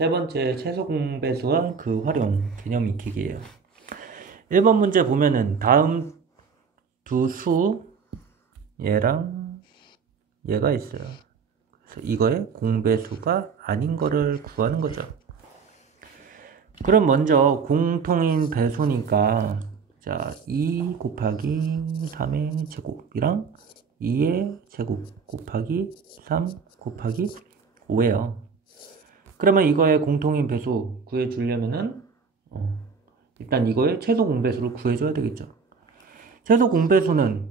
세 번째 최소 공배수와 그 활용 개념 익히기예요. 1번 문제 보면은 다음 두 수 얘랑 얘가 있어요. 그래서 이거의 공배수가 아닌 거를 구하는 거죠. 그럼 먼저 공통인 배수니까 자 2 곱하기 3의 제곱이랑 2의 제곱 곱하기 3 곱하기 5예요. 그러면 이거의 공통인 배수 구해주려면은 일단 이거의 최소 공배수를 구해줘야 되겠죠. 최소 공배수는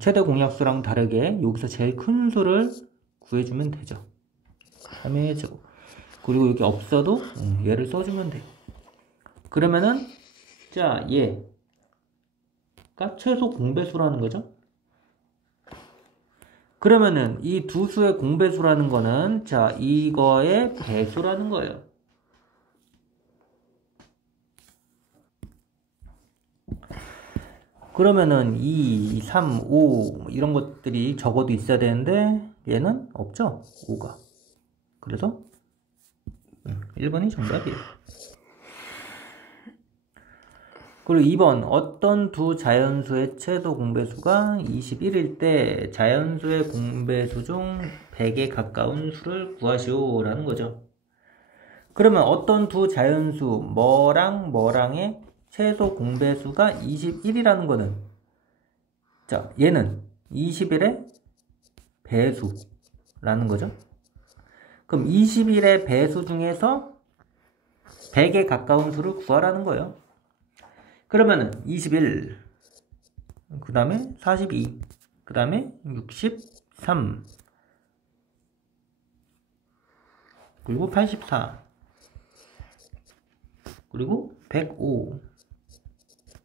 최대 공약수랑 다르게 여기서 제일 큰 수를 구해주면 되죠. 3의 제곱. 그리고 여기 없어도 얘를 써주면 돼. 그러면은 자 얘가 최소 공배수라는 거죠. 그러면은 이 두 수의 공배수라는 거는 자 이거의 배수라는 거예요. 그러면은 2, 3, 5 이런 것들이 적어도 있어야 되는데 얘는 없죠. 5가. 그래서 1번이 정답이에요. 그리고 2번 어떤 두 자연수의 최소 공배수가 21일 때 자연수의 공배수 중 100에 가까운 수를 구하시오 라는 거죠. 그러면 어떤 두 자연수 뭐랑 뭐랑의 최소 공배수가 21이라는 거는 자 얘는 21의 배수라는 거죠. 그럼 21의 배수 중에서 100에 가까운 수를 구하라는 거예요. 그러면은 21, 그 다음에 42, 그 다음에 63, 그리고 84, 그리고 105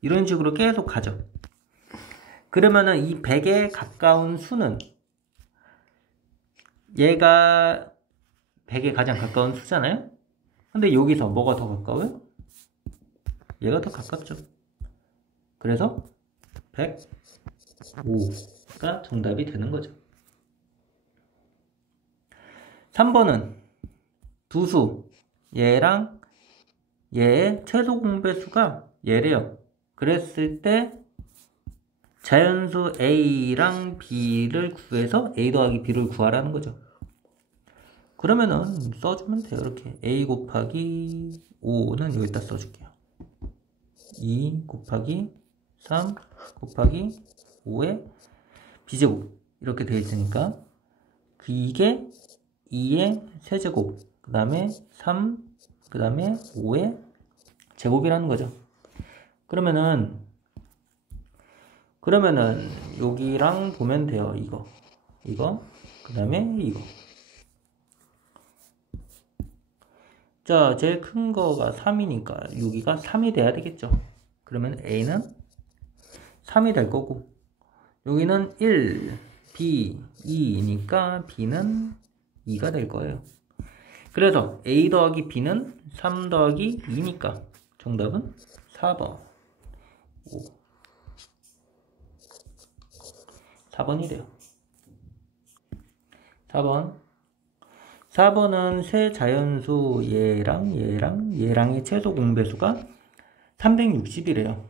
이런 식으로 계속 가죠. 그러면은 이 100에 가까운 수는 얘가 100에 가장 가까운 수잖아요. 근데 여기서 뭐가 더 가까워요? 얘가 더 가깝죠. 그래서 105가 정답이 되는 거죠. 3번은 두 수 얘랑 얘의 최소 공배수가 얘래요. 그랬을 때 자연수 A랑 B를 구해서 A 더하기 B를 구하라는 거죠. 그러면은 써주면 돼요. 이렇게 A 곱하기 5는 여기다 써줄게요. 2 곱하기 3 곱하기 5의 B제곱 이렇게 되어 있으니까 이게 2의 세제곱 그 다음에 3 그 다음에 5의 제곱이라는 거죠. 그러면은 여기랑 보면 돼요. 이거 그 다음에 이거. 자 제일 큰 거가 3이니까 여기가 3이 돼야 되겠죠. 그러면 A는 3이 될 거고 여기는 1, B, 2니까 B는 2가 될 거예요. 그래서 A 더하기 B는 3 더하기 2니까 정답은 4번 4번이래요. 4번은 세 자연수 얘랑의 최소 공배수가 360이래요.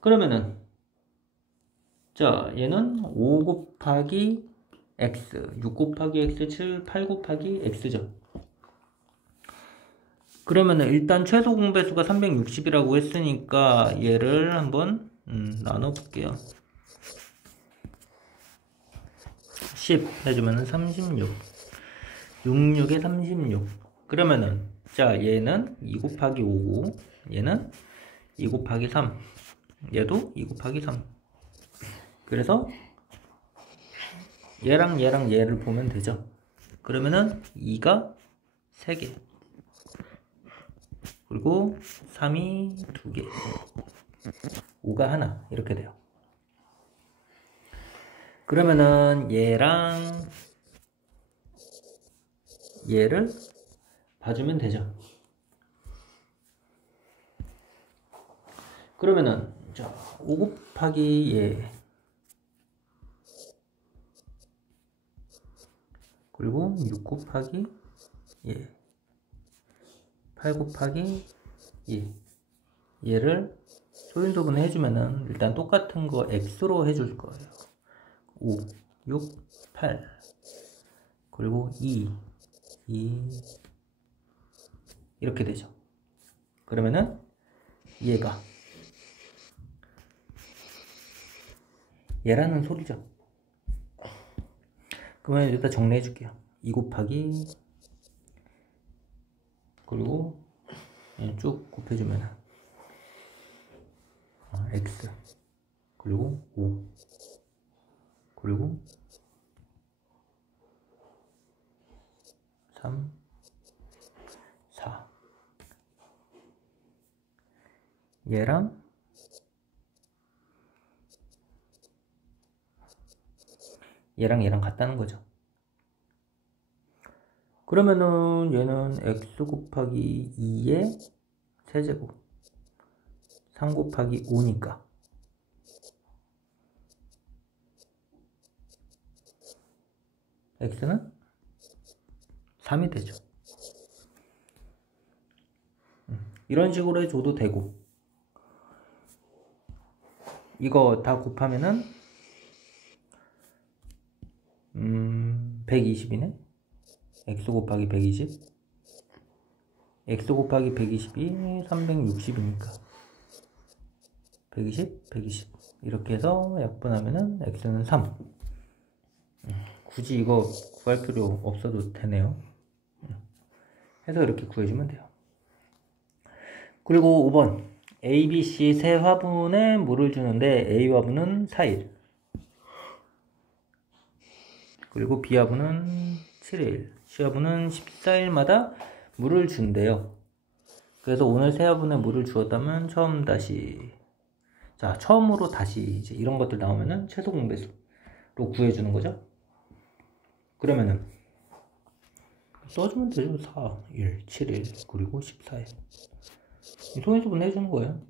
그러면은 자 얘는 5 곱하기 x 6 곱하기 x 7 8 곱하기 x죠. 그러면은 일단 최소 공배수가 360이라고 했으니까 얘를 한번 나눠 볼게요. 10 해주면은 36 66에 36 그러면은 자 얘는 2 곱하기 5고 얘는 2 곱하기 3 얘도 2 곱하기 3 그래서 얘랑 얘를 보면 되죠. 그러면은 2가 3개 그리고 3이 2개 5가 하나 이렇게 돼요. 그러면은 얘랑 얘를 봐주면 되죠. 그러면은 자 5 곱하기 얘 그리고 6 곱하기 얘 8 곱하기 2. 얘를 소인소분 해주면은 일단 똑같은 거 x로 해줄 거예요. 5, 6, 8 그리고 2 이렇게 되죠. 그러면은 얘가 얘라는 소리죠. 그러면 일단 정리해 줄게요. 2 곱하기 그리고 쭉 곱해주면 x 그리고 5 그리고 3 4 얘랑 얘랑 같다는 거죠. 그러면은 얘는 x 곱하기 2의 세제곱 3 곱하기 5니까 x는 3이 되죠. 이런 식으로 해줘도 되고 이거 다 곱하면은 120이네. x 곱하기 120 x 곱하기 120이 360이니까 120 이렇게 해서 약분하면은 x는 3. 굳이 이거 구할 필요 없어도 되네요. 해서 이렇게 구해주면 돼요. 그리고 5번 A, B, C 세 화분에 물을 주는데 A 화분은 4일 그리고 B 화분은 7일 C 화분은 14일마다 물을 준대요. 그래서 오늘 세 화분에 물을 주었다면 처음 다시 자 처음으로 다시 이제 이런 것들 나오면은 최소 공배수로 구해주는 거죠. 그러면은 써주면 되죠. 4, 1, 7일 그리고 14일 소인수분 해주는 거예요.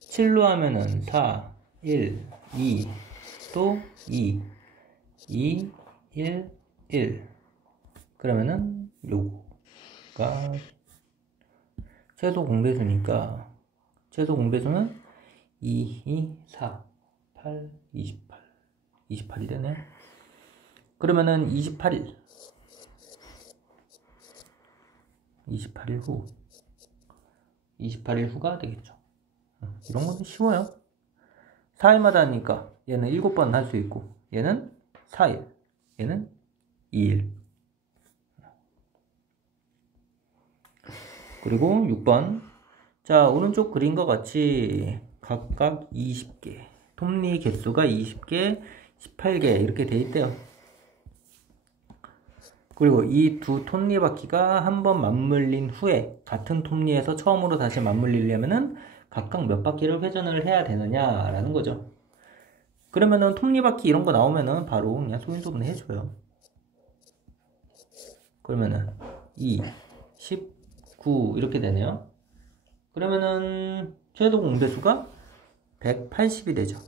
7로 하면은 4, 1, 2, 또 2, 2, 1, 1 그러면은 요거가 최소 공배수니까 최소 공배수는 2, 2, 4, 8, 28이 되네. 그러면은 28일 후 28일 후가 되겠죠. 이런 거는 쉬워요. 4일마다 하니까 얘는 7번 할 수 있고 얘는 4일 얘는 2일 그리고 6번 자 오른쪽 그림과 같이 각각 20개 톱니 개수가 20개 18개 이렇게 돼 있대요. 그리고 이 두 톱니바퀴가 한번 맞물린 후에 같은 톱니에서 처음으로 다시 맞물리려면은 각각 몇 바퀴를 회전을 해야 되느냐라는 거죠. 그러면은 톱니바퀴 이런 거 나오면은 바로 그냥 소인소분 해줘요. 그러면은 2, 19 이렇게 되네요. 그러면은 최소 공배수가 180이 되죠.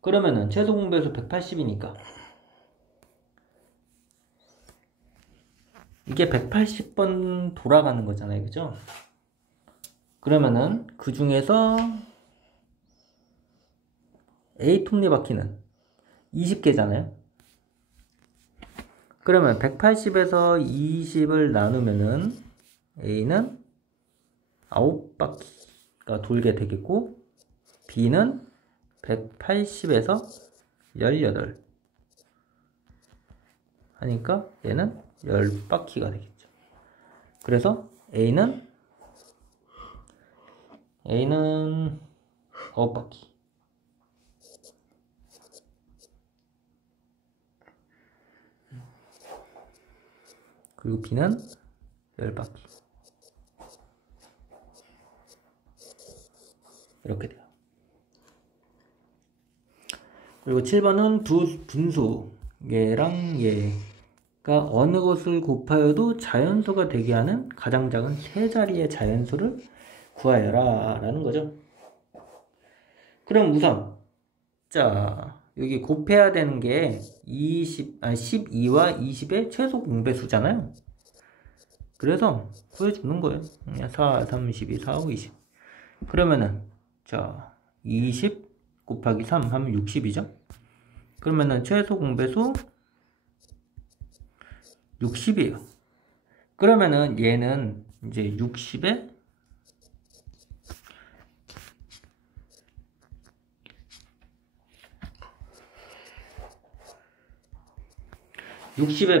그러면은 최소 공배수 180이니까 이게 180번 돌아가는 거잖아요. 그죠? 그러면은 그 중에서 A 톱니바퀴는 20개잖아요. 그러면 180에서 20을 나누면은 A는 9바퀴가 돌게 되겠고 B는 180에서 18 하니까 얘는 10바퀴가 되겠죠. 그래서 A는 9바퀴 그리고 B는 10바퀴 이렇게 돼요. 그리고 7번은 두 분수 얘랑 얘가 어느 것을 곱하여도 자연수가 되게 하는 가장 작은 세 자리의 자연수를 구하여라 라는 거죠. 그럼 우선 자 여기 곱해야 되는 게 12와 20의 최소 공배수잖아요. 그래서 구해주는 거예요. 4, 32, 4, 5, 20. 그러면은, 자, 20 곱하기 3 하면 60이죠? 그러면은 최소 공배수 60이에요. 그러면은 얘는 이제 60의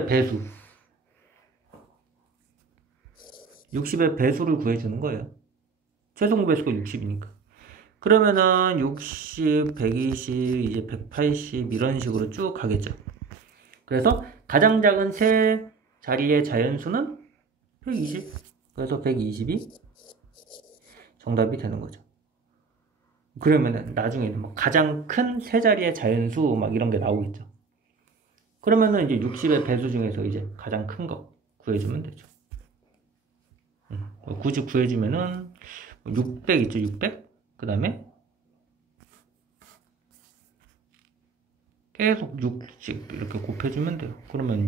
배수. 60의 배수를 구해주는 거예요. 최소 공배수가 60이니까. 그러면은 60, 120, 이제 180 이런 식으로 쭉 가겠죠. 그래서 가장 작은 세 자리의 자연수는 120. 그래서 120이 정답이 되는 거죠. 그러면은 나중에는 뭐 가장 큰 세 자리의 자연수 막 이런 게 나오겠죠. 그러면은 이제 60의 배수 중에서 이제 가장 큰 거 구해주면 되죠. 굳이 구해주면은 600 있죠, 600? 그 다음에 계속 6씩 이렇게 곱해주면 돼요. 그러면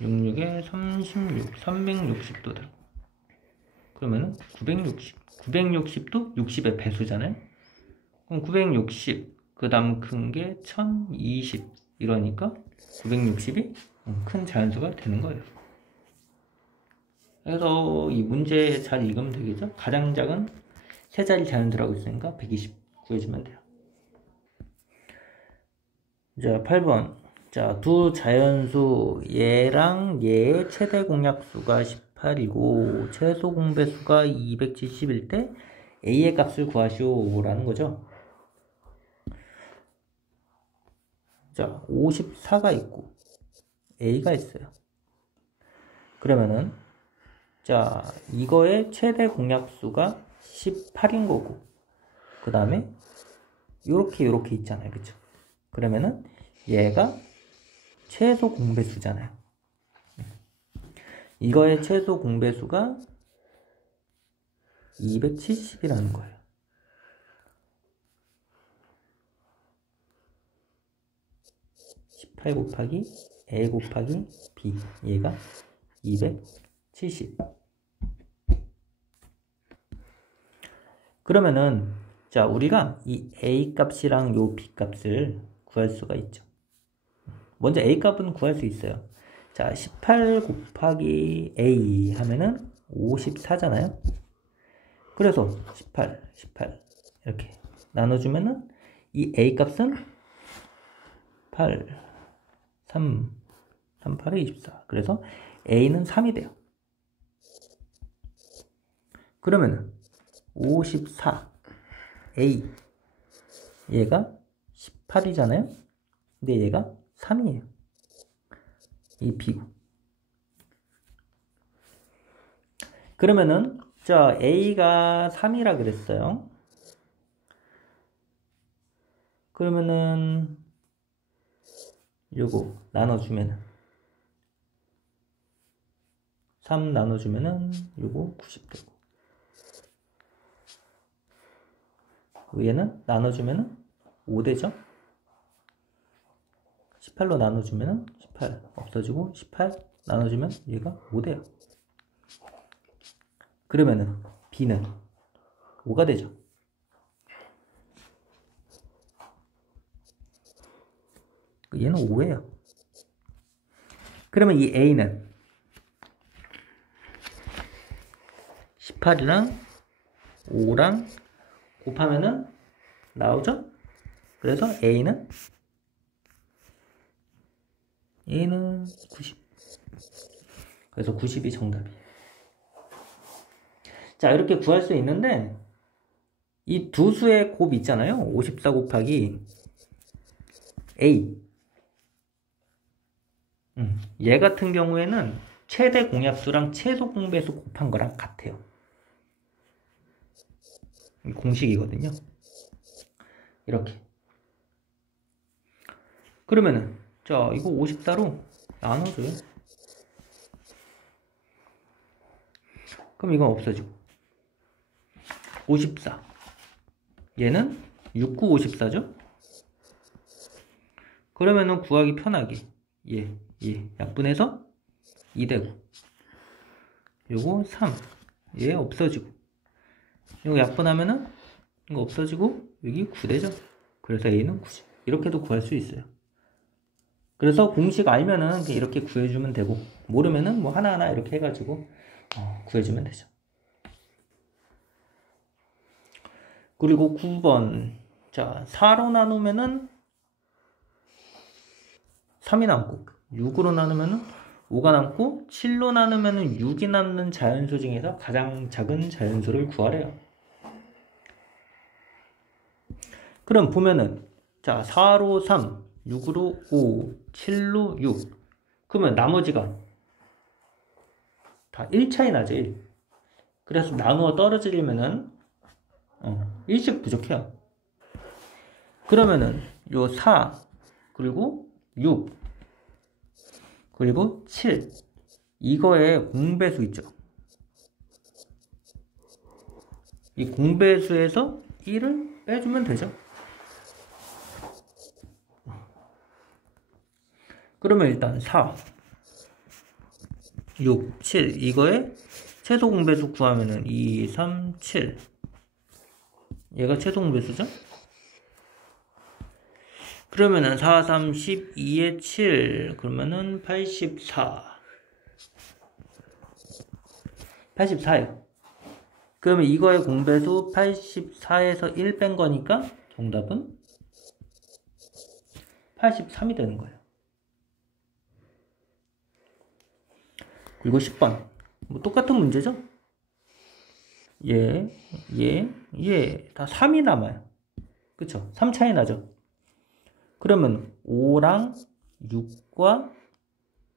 66에 36, 360도 되고. 그러면은 960. 960도 60의 배수잖아요. 그럼 960, 그 다음 큰 게 1020. 이러니까 960이 큰 자연수가 되는 거예요. 그래서 이 문제 잘 읽으면 되겠죠? 가장 작은 세 자리 자연수라고 있으니까 120 구해주면 돼요. 자, 8번. 자, 두 자연수 얘랑 얘의 최대 공약수가 18이고 최소 공배수가 270일 때 A의 값을 구하시오 라는 거죠. 자, 54가 있고 A가 있어요. 그러면은 자, 이거의 최대 공약수가 18인 거고 그 다음에 요렇게 있잖아요. 그쵸? 그러면은 얘가 최소 공배수잖아요. 이거의 최소 공배수가 270이라는 거예요. (18) 곱하기 A 곱하기 B, 얘가 270. 그러면은 자, 우리가 이 A 값이랑 요 B 값을 구할 수가 있죠. 먼저 A 값은 구할 수 있어요. 자, 18 곱하기 A 하면은 54잖아요. 그래서 18 이렇게 나눠주면은 이 A 값은 8, 3, 8에 24. 그래서 A는 3이 돼요. 그러면은 54 A, 얘가 18이잖아요. 근데 얘가 3이에요. 이 B고. 그러면은 자, A가 3이라 그랬어요. 그러면은 요거 나눠주면은 3 나눠주면은 요거 90 되고, 얘는 나눠주면은 5 되죠. 18로 나눠주면은 18 없어지고 18 나눠주면 얘가 5 돼요. 그러면은 B는 5가 되죠. 얘는 5예요. 그러면 이 A는 18이랑 5랑 곱하면은 나오죠? 그래서 A는 90. 그래서 90이 정답이에요. 자, 이렇게 구할 수 있는데 이 두 수의 곱 있잖아요. 54 곱하기 A. 얘 같은 경우에는 최대 공약수랑 최소 공배수 곱한 거랑 같아요. 공식이거든요. 이렇게. 그러면은 자, 이거 54로 나눠줘요. 그럼 이건 없어지고 54, 얘는 69, 54죠? 그러면은 구하기 편하게 얘 약분해서 2 되고, 요거 3. 얘 없어지고. 요거 약분하면은 이거 없어지고 여기 9되죠. 그래서 A는 9지. 이렇게도 구할 수 있어요. 그래서 공식 알면은 이렇게 구해주면 되고, 모르면은 뭐 하나하나 이렇게 해가지고 구해주면 되죠. 그리고 9번. 자, 4로 나누면은 3이 남고, 6으로 나누면은 5가 남고, 7로 나누면은 6이 남는 자연수 중에서 가장 작은 자연수를 구하래요. 그럼 보면은, 자, 4로 3, 6으로 5, 7로 6. 그러면 나머지가 다 1 차이 나죠, 1. 그래서 나누어 떨어지려면은 1씩 부족해요. 그러면은 요 4, 그리고 6, 그리고 7, 이거의 공배수 있죠. 이 공배수에서 1을 빼주면 되죠. 그러면 일단 4, 6, 7 이거의 최소 공배수 구하면은 2, 3, 7 얘가 최소 공배수죠? 그러면은 4, 3, 12에 7 그러면은 84 84예요. 그러면 이거의 공배수 84에서 1 뺀 거니까 정답은 83이 되는 거예요. 그리고 10번. 뭐 똑같은 문제죠? 얘 다 3이 남아요. 그쵸? 3 차이 나죠? 그러면 5랑 6과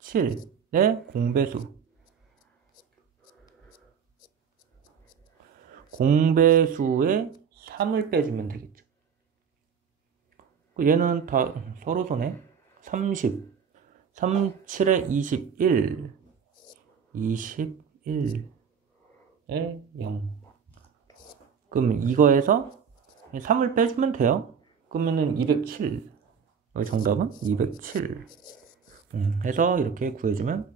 7의 공배수. 공배수에 3을 빼주면 되겠죠. 얘는 다 서로 손에 30, 3, 7에 21, 21에 0. 그러면 이거에서 3을 빼주면 돼요. 그러면은 207. 정답은 207. 해서 이렇게 구해주면